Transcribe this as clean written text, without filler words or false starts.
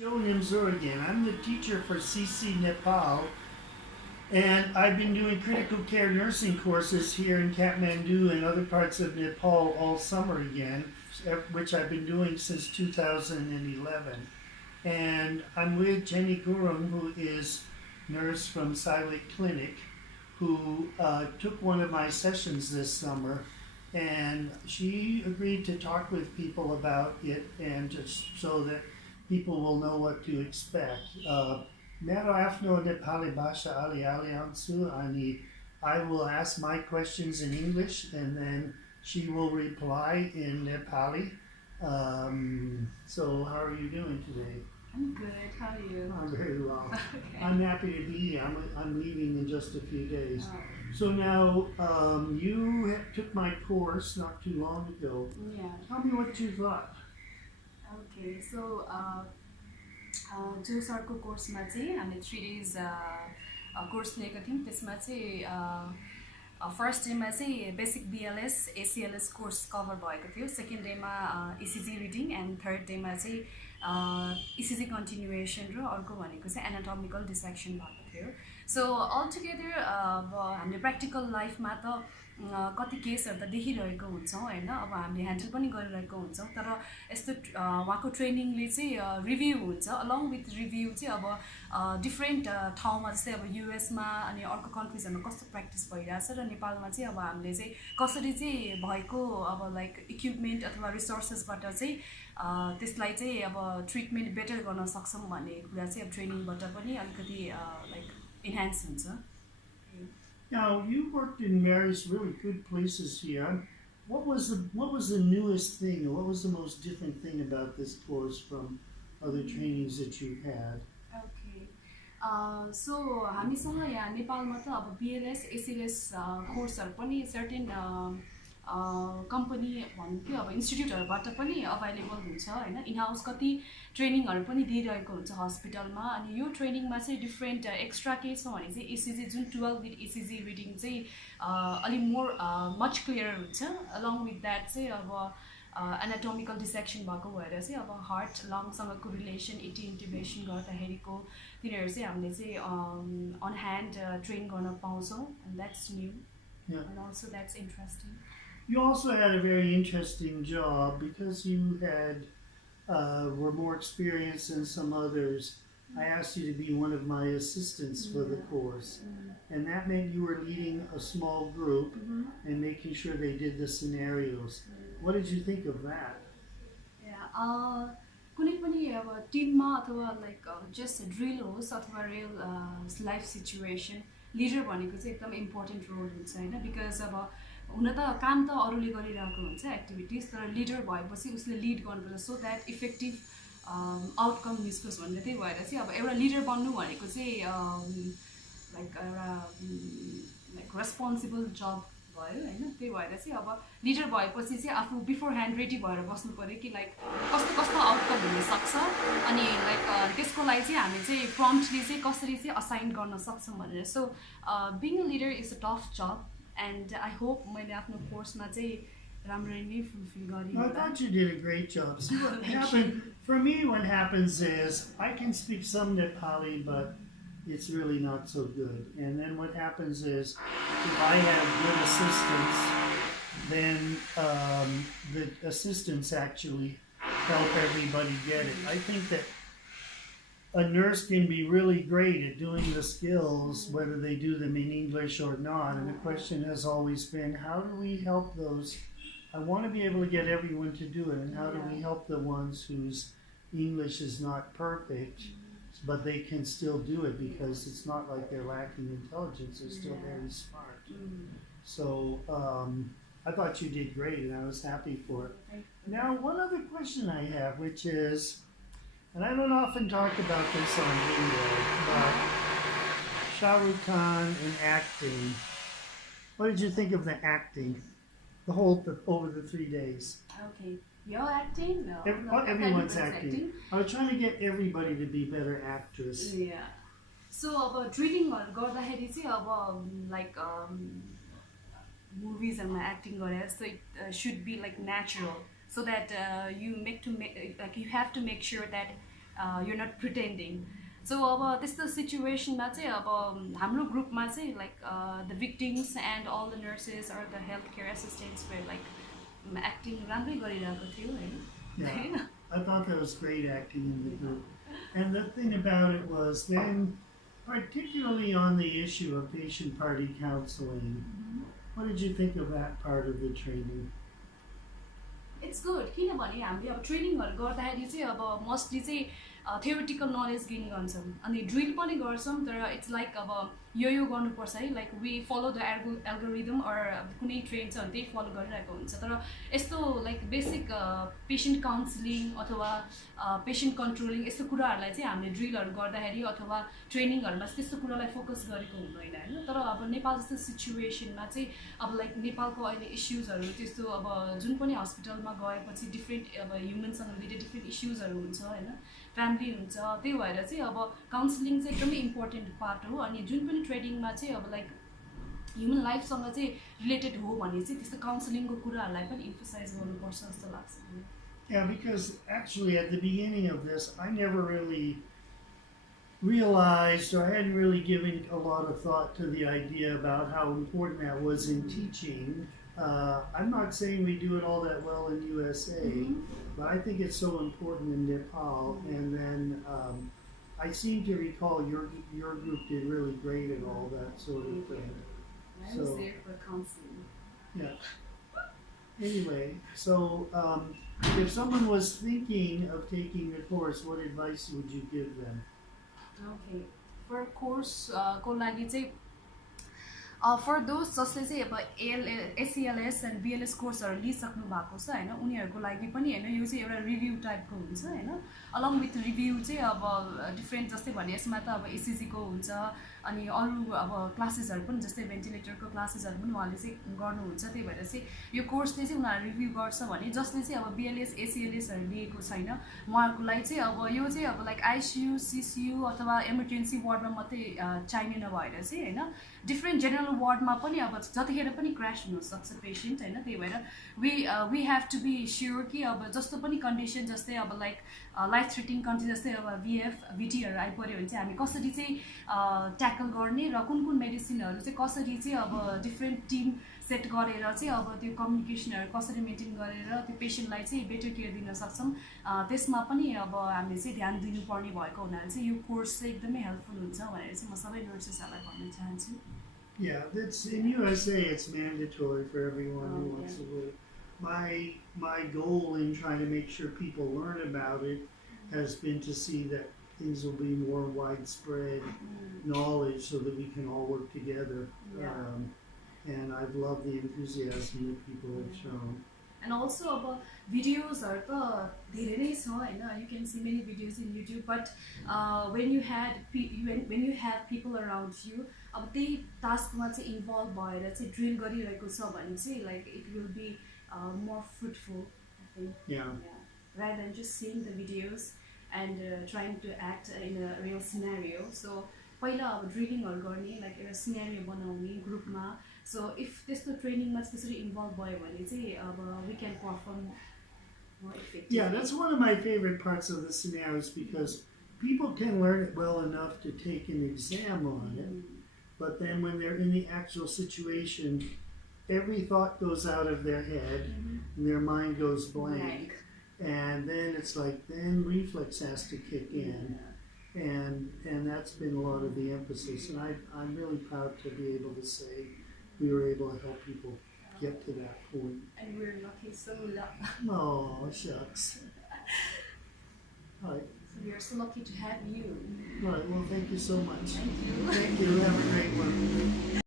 again. I'm the teacher for CCNEPal, and I've been doing critical care nursing courses here in Kathmandu and other parts of Nepal all summer again, which I've been doing since 2011. And I'm with Jenie Gurung, who is nurse from CIWEC Clinic, who took one of my sessions this summer, and she agreed to talk with people about it and just so that people will know what to expect. Mero afno Nepali Basha Ali Aliansu Ani. I will ask my questions in English and then she will reply in Nepali. So how are you doing today? I'm good. How are you? I'm very well. Okay. I'm happy to be here. I'm leaving in just a few days. So now you took my course not too long ago. Yeah. Tell me what you thought. Okay. So, जो सरको कोर्समा चाहिँ हामीले 3 days course लिएको थियौँ त्यसमा चाहिँ first डेमा चाहिँ basic BLS ACLS course cover भएको थियो सेकेन्ड डेमा ECG रिडिङ एन्ड थर्ड डेमा चाहिँ ECG कन्टिन्युएसन र अर्को भनेको चाहिँ एनाटोमिकल डिसेक्सन भएको थियो सो अल टुगेदर अब हामीले प्र्याक्टिकल लाइफमा त कति केसहरू त देखिरहेको हुन्छौँ हैन अब हामीले ह्यान्डल पनि गरिरहेको हुन्छौँ तर यस्तो उहाँको ट्रेनिङले चाहिँ रिभ्यू हुन्छ अलङ विथ रिभ्यू चाहिँ अब डिफ्रेन्ट ठाउँमा जस्तै अब युएसमा अनि अर्को कन्ट्रिजहरूमा कस्तो प्र्याक्टिस भइरहेछ र नेपालमा चाहिँ अब हामीले चाहिँ कसरी चाहिँ भएको अब लाइक इक्विपमेन्ट अथवा रिसोर्सेसबाट चाहिँ त्यसलाई चाहिँ अब ट्रिटमेन्ट बेटर गर्न सक्छौँ भन्ने कुरा चाहिँ अब ट्रेनिङबाट पनि अलिकति लाइक इन्हान्स हुन्छ. Now you worked in various really good places here. What was the newest thing, or what was the most different thing about this course from other trainings that you had? Okay. So हामीसँग यहाँ नेपालमा त अब BLS ACLS कोर्सहरू पनि certain company भन्थ्यो अब इन्स्टिट्युटहरूबाट पनि available हुन्छ हैन इन हाउस कति ट्रेनिङहरू पनि दिइरहेको हुन्छ हस्पिटलमा अनि यो ट्रेनिङमा चाहिँ डिफ्रेन्ट एक्स्ट्रा के छ भने चाहिँ ECG Jun 12 with ECG reading चाहिँ अलि मोर मच क्लियर हुन्छ अलङ विथ द्याट चाहिँ अब एनाटोमिकल डिसेक्सन भएको भएर चाहिँ अब हार्ट लङसँगको रिलेसन इटी इन्टिभेसन गर्दाखेरिको तिनीहरू चाहिँ हामीले चाहिँ अन ह्यान्ड ट्रेन गर्न पाउँछौँ and that's new and also that's interesting. You also had a very interesting job because you had were more experienced than some others. I asked you to be one of my assistants for the course, and that meant you were leading a small group and making sure they did the scenarios. What did you think of that? Yeah, कुनै पनि अब टिममा अथवा like just drill होस् अथवा real life situation leader भनेको चाहिँ एकदम इम्पोर्टेन्ट रोल हुन्छ हैन बिकज अब हुन त काम त अरूले गरिरहेको हुन्छ एक्टिभिटिज तर लिडर भएपछि उसले लिड गर्नुपर्छ सो द्याट इफेक्टिभ आउटकम निस्कोस् भन्ने त्यही भएर चाहिँ अब एउटा लिडर बन्नु भनेको चाहिँ लाइक एउटा लाइक रेस्पोन्सिबल जब भयो हैन त्यही भएर चाहिँ अब लिडर भएपछि चाहिँ आफू बिफोर ह्यान्ड रेडी भएर बस्नु पर्यो कि लाइक कस्तो कस्तो आउटकम हुनसक्छ अनि लाइक त्यसको लागि चाहिँ हामी चाहिँ प्रम्प्टली चाहिँ कसरी चाहिँ असाइन गर्न सक्छौँ भनेर सो being a leader is a tough जब and I hope मैले आफ्नो कोर्समा चाहिँ राम्ररी नै फुलफिल गरेँ. I thought you did a great job. See what happened for me what happens is I can speak some Nepali but it's really not so good. And then what happens is if I have good assistants then the assistants actually help everybody get it. I think that a nurse can be really great at doing the skills, whether they do them in English or not. And the question has always been, how do we help those? I want to be able to get everyone to do it. And how do we help the ones whose English is not perfect, but they can still do it because it's not like they're lacking intelligence. They're still very smart. So I thought you did great, and I was happy for it. Now, one other question I have, which is, and I don't often talk about this on video, but Shah Rukh Khan and acting. What did you think of the acting? Over the 3 days. Okay. You're acting? No. Everyone's acting. I was trying to get everybody to be better actors. Yeah. So about drilling गर्दाखेरि चाहिँ अब like movies and acting गरेर so it should be like natural so that you have to make sure that you're not pretending. So अब त्यस्तो सिचुएसनमा चाहिँ अब हाम्रो ग्रुपमा चाहिँ like the victims and all the nurses or the healthcare assistants were like acting राम्रै गरिरहेको थियो हैन. Yeah, I thought that was great acting in the group. And the thing about it was then, particularly on the issue of patient party counseling, what did you think of that part of the training? It's good किनभने हामीले अब ट्रेनिङहरू गर्दाखेरि चाहिँ अब mostly चाहिँ theoretical knowledge gain गर्छौँ अनि ड्रिल पनि गर्छौँ तर इट्स लाइक अब यो गर्नुपर्छ है like we follow the algorithm or कुनै ट्रेन छ भने त्यही फलो गरिरहेको हुन्छ तर यस्तो लाइक बेसिक पेसेन्ट काउन्सिलिङ अथवा पेसेन्ट कन्ट्रोलिङ यस्तो कुराहरूलाई चाहिँ हामीले ड्रिलहरू गर्दाखेरि अथवा ट्रेनिङहरूमा त्यस्तो कुरालाई फोकस गरेको हुँदैन होइन तर अब नेपाल जस्तो सिचुएसनमा चाहिँ अब लाइक नेपालको अहिले इस्युजहरू त्यस्तो अब जुन पनि हस्पिटलमा गएपछि डिफ्रेन्ट अब ह्युमनसँग रिलेटेड डिफ्रेन्ट इस्युजहरू हुन्छ होइन फ्यामिली हुन्छ त्यही भएर चाहिँ अब काउन्सिलिङ चाहिँ एकदमै इम्पोर्टेन्ट पार्ट हो अनि जुन पनि ट्रेनिङमा चाहिँ अब लाइक ह्युमन लाइफसँग चाहिँ रिलेटेड हो भने चाहिँ त्यस्तो काउन्सिलिङको कुराहरूलाई पनि इम्फसाइज गर्नुपर्छ जस्तो लाग्छ. Yeah, because actually at the beginning of this, I never really realized or I hadn't really given a lot of thought to the idea about how important that was in teaching. I'm not saying we do it all that well in USA, but I think it's so important in Nepal. And then I seem to recall your group did really great at all that sort of thing. I was there for counseling. Yeah. Anyway, so if someone was thinking of taking the course, what advice would you give them? Okay, for course को लागि चाहिँ फर those जसले चाहिँ अब ACLS end BLS कोर्सहरू लिइसक्नु भएको छ होइन उनीहरूको लागि पनि होइन यो चाहिँ एउटा रिभ्यू टाइपको हुन्छ होइन अलङ विथ रिभ्यू चाहिँ अब डिफ्रेन्ट जस्तै भने यसमा त अब ECG को हुन्छ अनि अरू अब क्लासेसहरू पनि जस्तै भेन्टिलेटरको क्लासेसहरू पनि उहाँले चाहिँ गर्नुहुन्छ त्यही भएर चाहिँ यो कोर्सले चाहिँ उनीहरू रिभ्यू गर्छ भने जसले चाहिँ अब BLS ACLSहरू लिएको छैन उहाँहरूको लागि चाहिँ अब यो चाहिँ अब लाइक ICU CCU अथवा इमर्जेन्सी वार्डमा मात्रै चाहिने नभएर चाहिँ होइन डिफ्रेन्ट जेनरल वार्डमा पनि अब जतिखेर पनि क्रास हुनसक्छ पेसेन्ट होइन त्यही भएर we have to be sure कि अब जस्तो पनि कन्डिसन जस्तै अब लाइक लाइफ थ्रेटिङ कन्डिसन जस्तै अब VF VTहरू आइपऱ्यो भने चाहिँ हामी कसरी चाहिँ ट्याकल गर्ने र कुन कुन मेडिसिनहरू चाहिँ कसरी चाहिँ अब डिफ्रेन्ट टिम सेट गरेर चाहिँ अब त्यो कम्युनिकेसनहरू कसरी मेन्टेन गरेर त्यो पेसेन्टलाई चाहिँ बेटर केयर दिन सक्छौँ त्यसमा पनि अब हामीले चाहिँ ध्यान दिनुपर्ने भएको हुनाले चाहिँ यो कोर्स चाहिँ एकदमै हेल्पफुल हुन्छ भनेर चाहिँ म सबै नर्सेसहरूलाई भन्न चाहन्छु. Yeah, that's in USA. It's mandatory for everyone who wants to work. My goal in trying to make sure people learn about it has been to see that things will be more widespread knowledge so that we can all work together. And I've loved the enthusiasm that people have shown. And also about videos are you can see many videos in YouTube, but when you have people around you अब त्यही टास्कमा चाहिँ involve भएर चाहिँ drill गरिरहेको छ भने चाहिँ like it will be more fruitful, I think. Yeah. Rather than just seeing the videos and trying to act in a real scenario. So पहिला अब ड्रिलिङहरू गर्ने लाइक एउटा सिनेरियो बनाउने ग्रुपमा सो इफ त्यस्तो ट्रेनिङमा त्यसरी इन्भल्भ भयो भने चाहिँ अब we can perform more effectively. Yeah, that's one of my favorite parts of the scenarios because people can learn it well enough to take an exam on it, but then when they're in the actual situation, every thought goes out of their head and their mind goes blank. And then it's like, then reflex has to kick in. And that's been a lot of the emphasis. And I'm really proud to be able to say we were able to help people get to that point. And we're lucky, so lucky. Oh, shucks. All right. So we are so lucky to have you. All right, well, thank you so much. Thank you. Thank you. Have a great one.